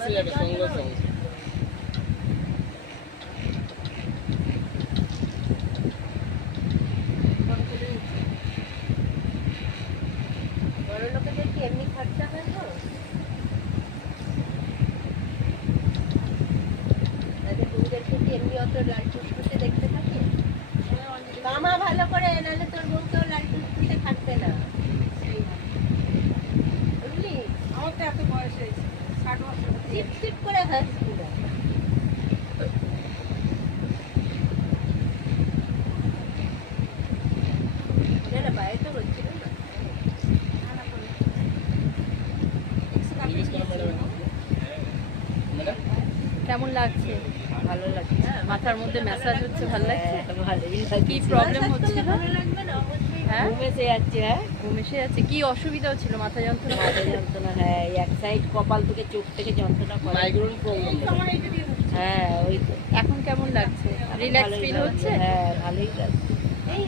এসে যাবে সঙ্গে সঙ্গে। বড় লোকেদের কি এমনি খরচা হয় তো? তাদের বউদেরকে কি এমনি অত লাল টুসটুসে দেখতে থাকে? কামা ভালো করে, নাহলে তোর বউ তো লাল টুসটুসে থাকবে না, বুঝলি? আমার তো এত বয়স হয়েছে, 60 বছর। চিপ চিপ করে হাসি পুরো। না বাইরে তো হচ্ছিল না। জিজ্ঞেস করো ম্যাডাম। ম্যাডাম কেমন লাগছে? ভালো লাগছে। মাথার মধ্যে ম্যাসাজ হচ্ছে, ভালো লাগছে? ভালোই কি প্রবলেম হচ্ছিল? ভালো লাগবে না অবশ্যই। হ্যাঁ ঘুম এসে যাচ্ছে। হ্যাঁ, ঘুম এসে যাচ্ছে। কি অসুবিধা হচ্ছিল? মাথা যন্ত্রণা? মাথা যন্ত্রণা, হ্যাঁ, এই এক সাইড কপাল থেকে চোখ থেকে যন্ত্রণা করে। Migraine problem. হ্যাঁ, ওই তো। এখন কেমন লাগছে? রিল্যাক্স ফিল হচ্ছে? হ্যাঁ, ভালোই লাগছে। এই